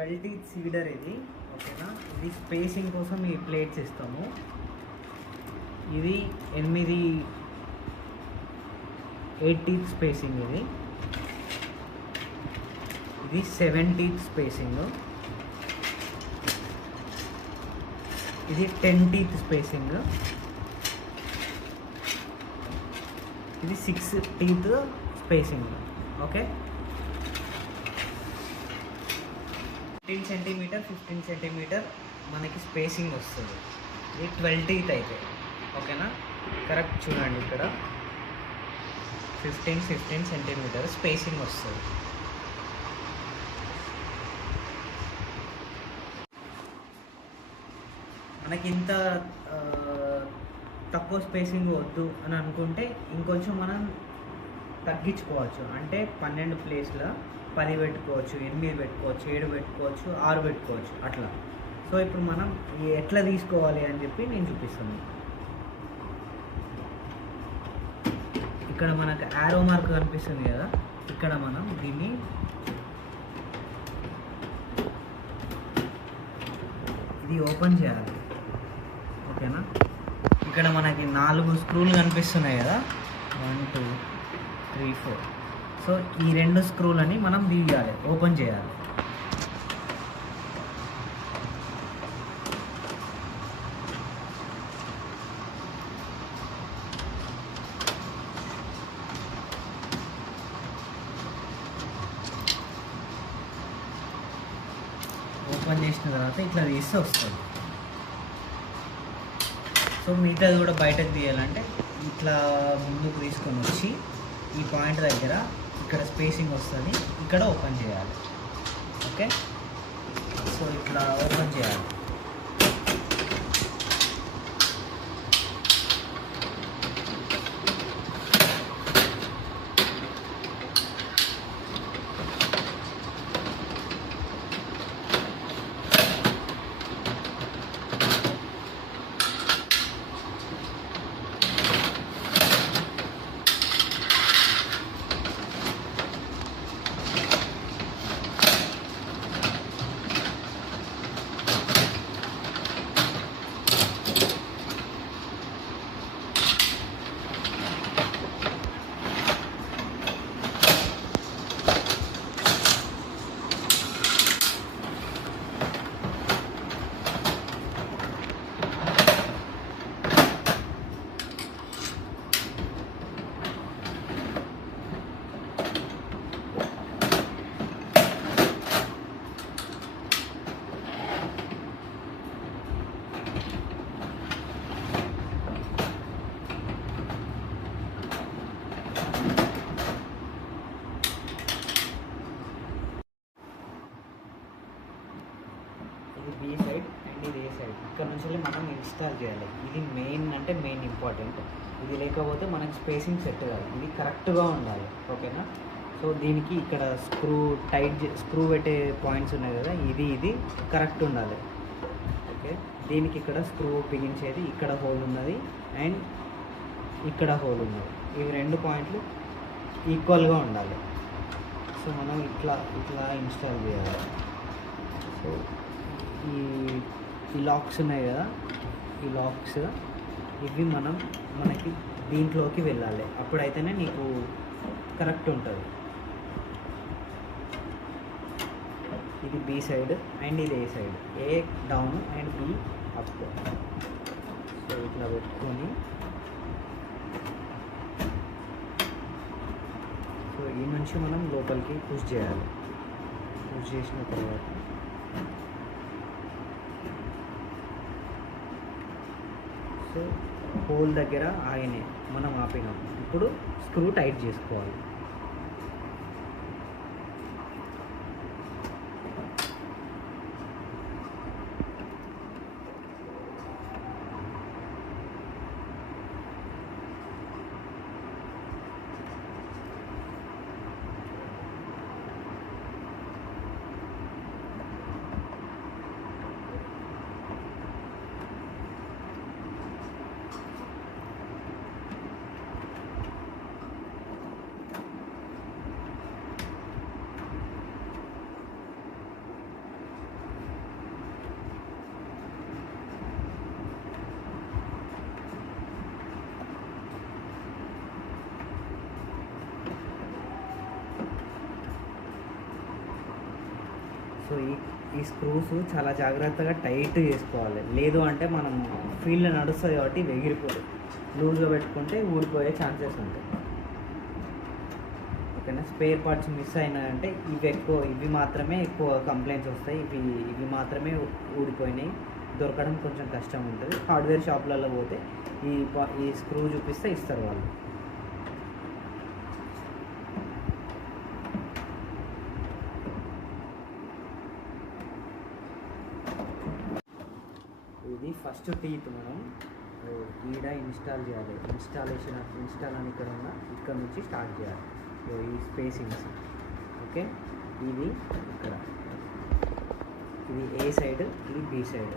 12 teeth seeder ఇది, ఓకేనా. ఇది స్పేసింగ్ కోసం ఈ ప్లేట్స్ ఇస్తాము. ఇది 8 టీత్ స్పేసింగ్. ఇది 7 టీత్ స్పేసింగ్. ఇది 10 టీత్ స్పేసింగ్. ఇది 6 teeth spacing. Okay, 15 centimetre 15 centimetre మనకి స్పేసింగ్ వస్తుంది. ఇది 12 టీత్ అయితే, ఓకేనా. కరెక్ట్ చూడండి, ఇక్కడ 15 సెంటీమీటర్ స్పేసింగ్ వస్తుంది. మనకి ఇంత తక్కువ స్పేసింగ్ వద్దు అని అనుకుంటే ఇంకొంచెం మనం తగ్గించుకోవచ్చు. అంటే 12 ప్లేస్లో 10 పెట్టుకోవచ్చు, 8 పెట్టుకోవచ్చు, 7 పెట్టుకోవచ్చు, 6 పెట్టుకోవచ్చు, అట్లా. సో ఇప్పుడు మనం ఎట్లా తీసుకోవాలి అని చెప్పి నేను చూపిస్తాను. ఇక్కడ మనకు యారో మార్క్ కనిపిస్తుంది కదా, ఇక్కడ మనం దీన్ని ఇది ఓపెన్ చేయాలి, ఓకేనా. ఇక్కడ మనకి 4 స్క్రూలు కనిపిస్తున్నాయి కదా, 1 2 3 4. సో ఈ 2 స్క్రూలని మనం తీయాలి, ఓపెన్ చేయాలి. ఓపెన్ చేసిన తర్వాత ఇట్లా తీస్తే వస్తుంది. సో మిగతాది కూడా బయటకు తీయాలంటే ఇట్లా ముందుకు తీసుకొని వచ్చి ఈ పాయింట్ దగ్గర ఇక్కడ స్పేసింగ్ వస్తుంది, ఇక్కడ ఓపెన్ చేయాలి. ఓకే, సో ఇట్లా ఓపెన్ చేయాలి. ఇది బి సైడ్ అండ్ ఇది ఏ సైడ్. ఇక్కడ నుంచి మనం ఇన్స్టాల్ చేయాలి. ఇది మెయిన్ అంటే మెయిన్ ఇంపార్టెంట్. ఇది లేకపోతే మనకి స్పేసింగ్ సెట్ కాదు. ఇది కరెక్ట్గా ఉండాలి, ఓకేనా. సో దీనికి ఇక్కడ స్క్రూ పెట్టే పాయింట్స్ ఉన్నాయి కదా, ఇది కరెక్ట్ ఉండాలి. ఓకే, దీనికి ఇక్కడ స్క్రూ బిగించేది ఇక్కడ హోల్ ఉన్నది అండ్ ఇక్కడ హోల్ ఉన్నది. ఇవి 2 పాయింట్లు ఈక్వల్గా ఉండాలి. సో మనం ఇట్లా ఇన్స్టాల్ చేయాలి. సో ఈ లాక్స్ ఉన్నాయి కదా, ఈ లాక్స్ ఇవి మనకి దీంట్లోకి వెళ్ళాలి. అప్పుడైతేనే నీకు కరెక్ట్ ఉంటుంది. ఇది బి సైడ్ అండ్ ఇది A side. A down and B up. So ఇట్లా పెట్టుకొని సో ఈ నుంచి మనం లోపలికి పుష్ చేయాలి. పుష్ చేసిన తర్వాత సో హోల్ దగ్గర ఆగినాయి, మనం ఆపినాం. ఇప్పుడు స్క్రూ టైట్ చేసుకోవాలి. ఈ స్క్రూస్ చాలా జాగ్రత్తగా టైట్ చేసుకోవాలి, లేదు అంటే మనం ఫీల్డ్ నడుస్తుంది కాబట్టి ఇది ఎగిరిపోతుంది. లూజ్గా పెట్టుకుంటే ఊడిపోయే ఛాన్సెస్ ఉంటాయి. ఓకేనా. స్పేర్ పార్ట్స్ మిస్ అయినాయంటే ఇవి మాత్రమే ఎక్కువ కంప్లైంట్స్ వస్తాయి. ఇవి మాత్రమే ఊడిపోయినాయి, దొరకడం కొంచెం కష్టం ఉంటుంది. హార్డ్వేర్ షాప్లలో పోతే ఈ స్క్రూ చూపిస్తే ఇస్తారు వాళ్ళు. ఇది ఫస్ట్ టీత్ మనం ఈడ ఇన్స్టాల్ చేయాలి. ఇన్స్టాల్ అని ఇక్కడ నుంచి స్టార్ట్ చేయాలి. ఈ స్పేసింగ్స్. ఓకే. ఇది ఇక్కడ, ఇది ఏ సైడ్, ఇది B side.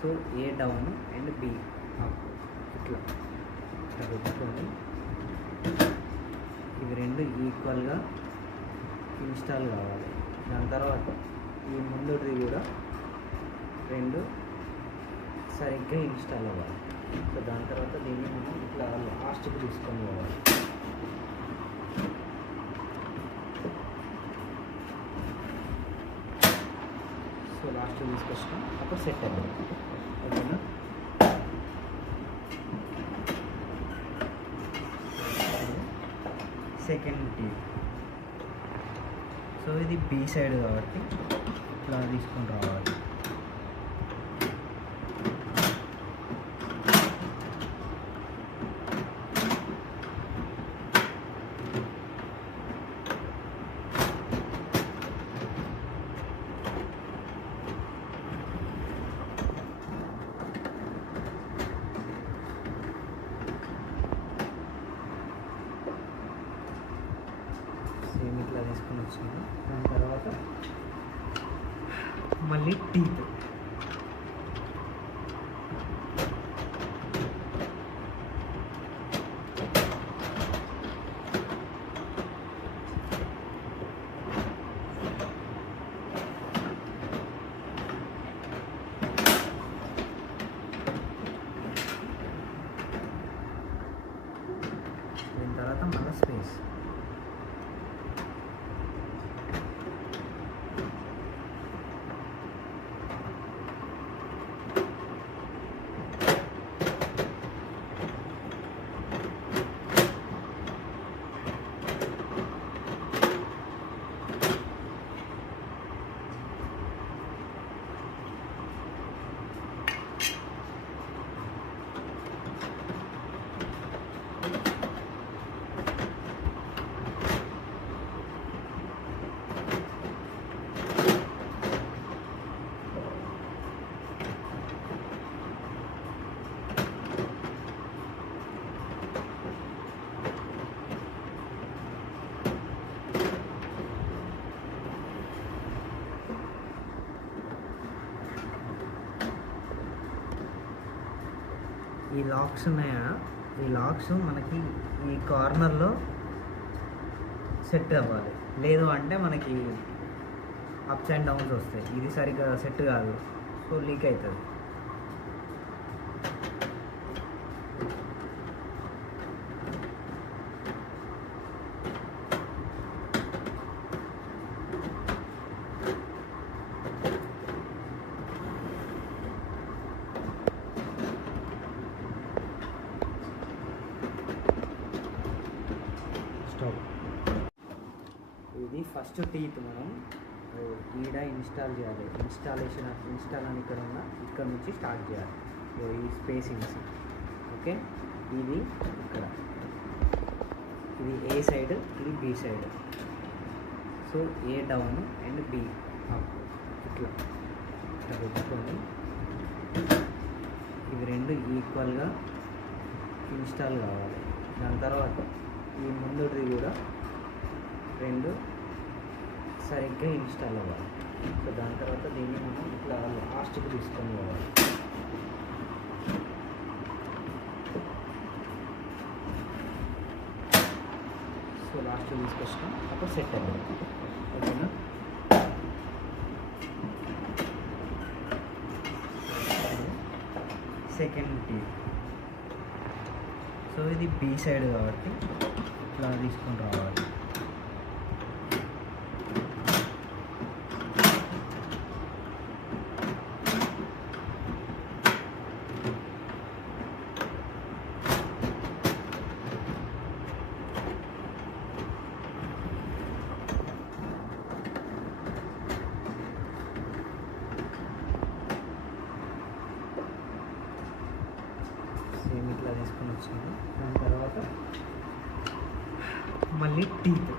So A down and B up, ఇట్లా పెట్టుకొని ఇవి రెండు ఈక్వల్గా ఇన్స్టాల్ కావాలి. దాని తర్వాత ఈ ముందుది కూడా రెండు సరిగ్గా ఇన్స్టాల్ అవ్వాలి. సో దాని తర్వాత దీన్ని మనం ఇట్లా లాస్ట్కి తీసుకొని పోవాలి. సో లాస్ట్కి తీసుకొచ్చినాం, అప్పుడు సెట్ అవ్వాలి. ఓకేనా. Second T. సో ఇది బి సైడ్ కాబట్టి ఇట్లా తీసుకొని రావాలి. సేమ్ ఇట్లా తీసుకొని వచ్చింది. దాని తర్వాత మళ్ళీ టీత్. దీని తర్వాత మళ్ళీ స్పేస్. ఈ లాక్స్ ఉన్నాయా, ఈ లాక్స్ మనకి ఈ కార్నర్లో సెట్ అవ్వాలి, లేదు అంటే మనకి అప్స్ అండ్ డౌన్స్ వస్తాయి. ఇది సరిగ్గా సెట్ కాదు, సో లీక్ అవుతుంది. ఇది ఫస్ట్ టీత్ మనం ఈడ ఇన్స్టాల్ చేయాలి. ఇన్స్టాల్ అని ఇక్కడ నుంచి స్టార్ట్ చేయాలి. ఈ స్పేసింగ్స్. ఓకే. ఇది ఇక్కడ, ఇది ఏ సైడ్, ఇది B side. So A down and B up, ఇట్లా పెట్టుకొని ఇవి రెండు ఈక్వల్గా ఇన్స్టాల్ కావాలి. దాని తర్వాత ఈ ముందుది కూడా రెండు సరిగ్గా ఇన్స్టాల్ అవ్వాలి. సో దాని తర్వాత దీన్ని మనం ఇట్లా లాస్ట్కి తీసుకొని పోవాలి. సో లాస్ట్కి తీసుకొచ్చినాం, అప్పుడు సెట్ అవ్వాలి. ఓకేనా. Second T. సో ఇది బి సైడ్ కాబట్టి ఇట్లా తీసుకొని రావాలి. సేమ్ ఇట్లా తీసుకొని వచ్చింది. దాని తర్వాత మళ్ళీ టీత్,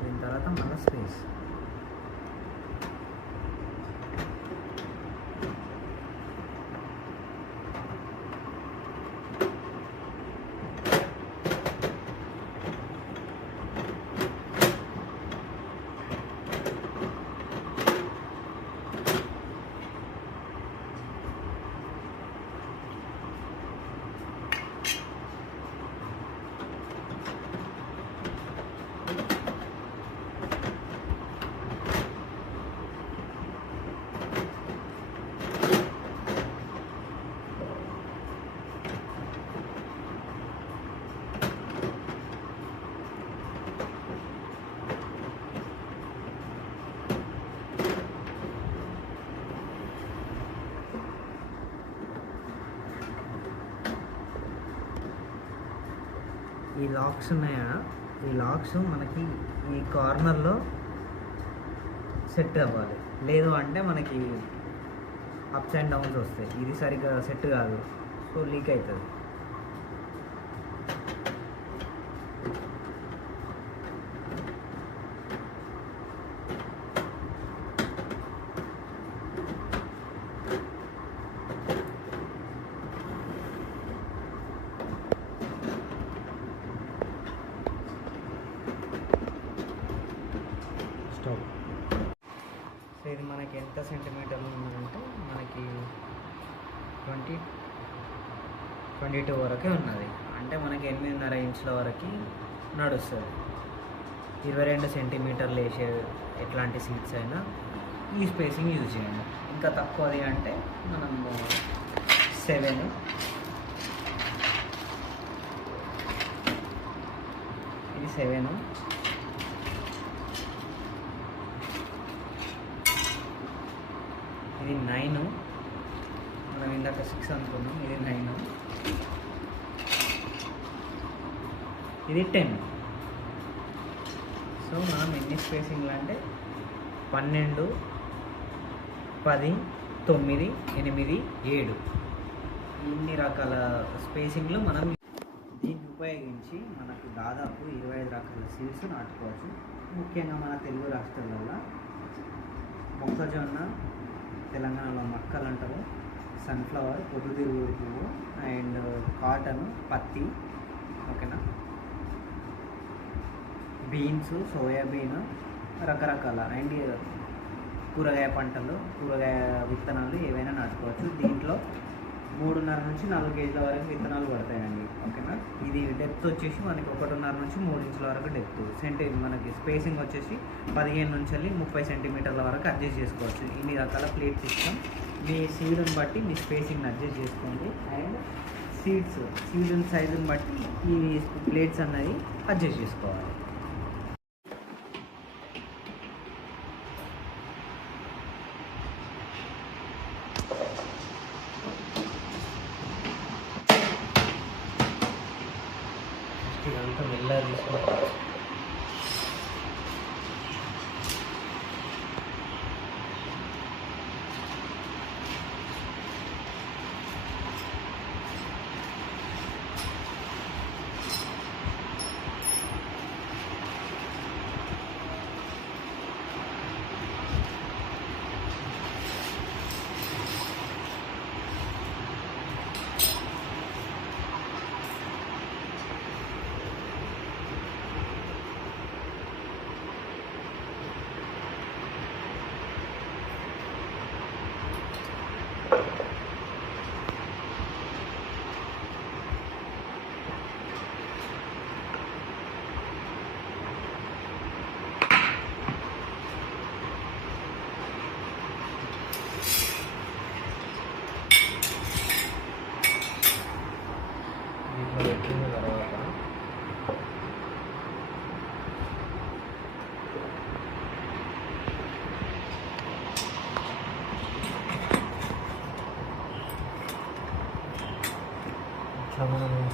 దీని తర్వాత మళ్ళీ స్పేస్. ఈ లాక్స్ ఉన్నాయా, ఈ లాక్స్ మనకి ఈ కార్నర్లో సెట్ అవ్వాలి, లేదు అంటే మనకి అప్స్ అండ్ డౌన్స్ వస్తాయి. ఇది సరిగ్గా సెట్ కాదు, సో లీక్ అవుతుంది. స్టాప్. సో ఇది మనకి ఎంత సెంటీమీటర్లు ఉన్నదంటే మనకి 22 వరకే ఉన్నది. అంటే మనకి 8.5 ఇంచుల వరకు నడుస్తుంది. 22 సెంటీమీటర్లు వేసే ఎట్లాంటి సీట్స్ అయినా ఈ స్పేసింగ్ యూజ్ చేయండి. ఇంకా తక్కువది అంటే మనము 7, ఇది 7, ఇది 9, మనం ఇందాక 6 అనుకున్నాం, ఇది 9, ఇది 10. సో మనం ఎన్ని స్పేసింగ్లు అంటే 12, 10, 9, 8, 7 ఇన్ని రకాల స్పేసింగ్లు మనం దీన్ని ఉపయోగించి మనకు దాదాపు 25 రకాల సీడ్స్ నాటుకోవచ్చు. ముఖ్యంగా మన తెలుగు రాష్ట్రాలలో మొక్కజొన్న, తెలంగాణలో మక్కలు అంటారు, సన్ఫ్లవర్, పొద్దుతిరుగుడు పువ్వు, అండ్ కాటన్, పత్తి, ఓకేనా, బీన్స్, సోయాబీన్, రకరకాల అండ్ కూరగాయ పంటలు, కూరగాయ విత్తనాలు ఏవైనా నాటుకోవచ్చు. దీంట్లో 3.5 నుంచి 4 కేజీల వరకు విత్తనాలు పడతాయండి, ఓకేనా. ఇది డెప్త్ వచ్చేసి మనకి 1.5 నుంచి 3 ఇంచుల వరకు డెప్త్. మనకి స్పేసింగ్ వచ్చేసి 15 నుంచి 30 సెంటీమీటర్ల వరకు అడ్జస్ట్ చేసుకోవచ్చు. ఇన్ని రకాల ప్లేట్ సిస్టమ్, మీ సీడ్ని బట్టి మీ స్పేసింగ్ని అడ్జస్ట్ చేసుకోండి. అండ్ సీడ్ సైజుని బట్టి ఈ ప్లేట్స్ అన్నది అడ్జస్ట్ చేసుకోవాలి. ఇదంతా మెల్లగా తీసుకోవాలి.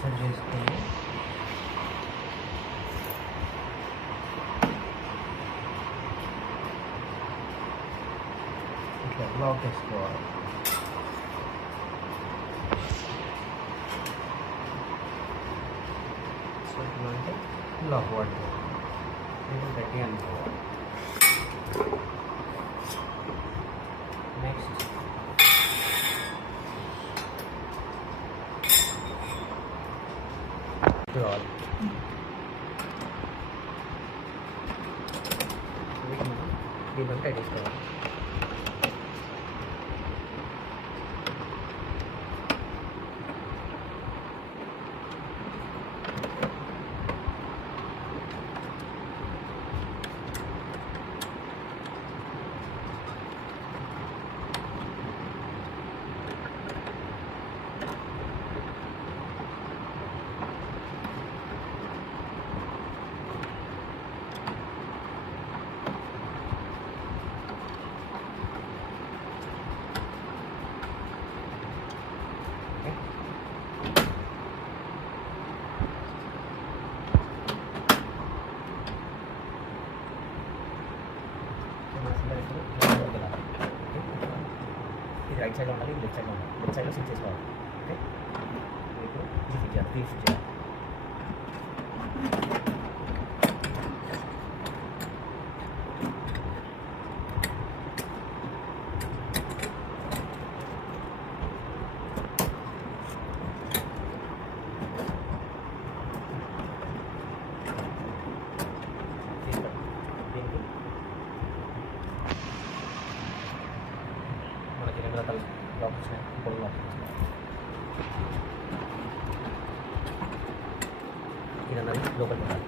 ఇన్సర్ట్ చేసుకొని ఇట్లా లాక్ వేసుకోవాలి. సో ఇట్లా అంటే లాక్ పడుతుంది. నేను గట్టిగా అనుకోవాలి. నెక్స్ట్ కావాలి. దీంట్లో టైట్ చేసుకోవాలి. ఇది రైట్ సైడ్లో ఉండాలి, ఇది లెఫ్ట్ సైడ్లో ఉండాలి. లెఫ్ట్ సైడ్లో స్విచ్ చేసుకోవాలి. ఓకే, ఇప్పుడు ఇది ఫిట్ చేయాలి, ఇది ఫిట్ చేయాలి. మనకి రెండు రకాల లాక్ వచ్చినాయి, ఇంకొక లాక్ వచ్చినాయి. ఇది అన్నది లోపలికి ఉండాలి.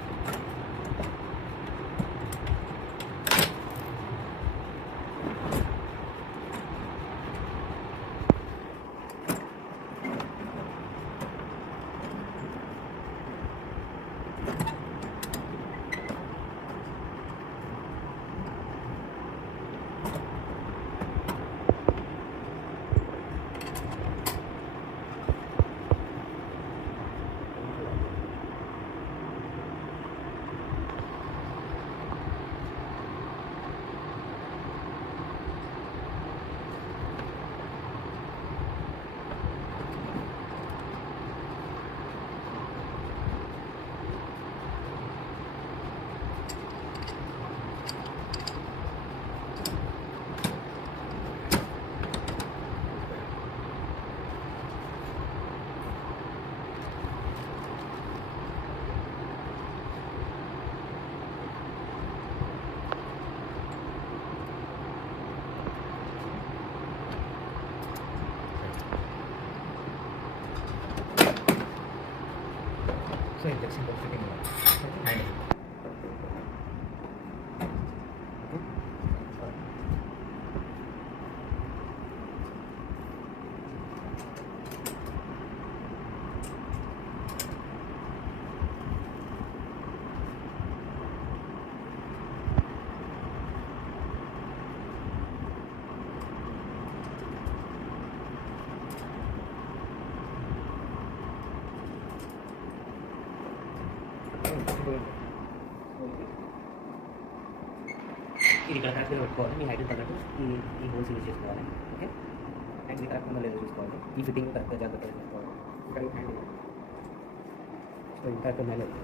సో ఇది సింపుల్ ఫిట్టింగ్ హ్యాండిల్. ఇది ఇక్కడ కరెక్ట్గా పెట్టుకోవాలి. మీ హైట్ తగ్గట్టు ఈ హోల్స్ యూజ్ చేసుకోవాలి. ఓకే, అండ్ ఇది కరెక్ట్ ఉందో లేదో చూసుకోవాలి. ఈ ఫిట్టింగ్ కరెక్ట్గా జాగ్రత్తగా చేసుకోవాలి. ఇక్కడ హ్యాండ్ సో ఇది కరెక్ట్ ఉందో లేదో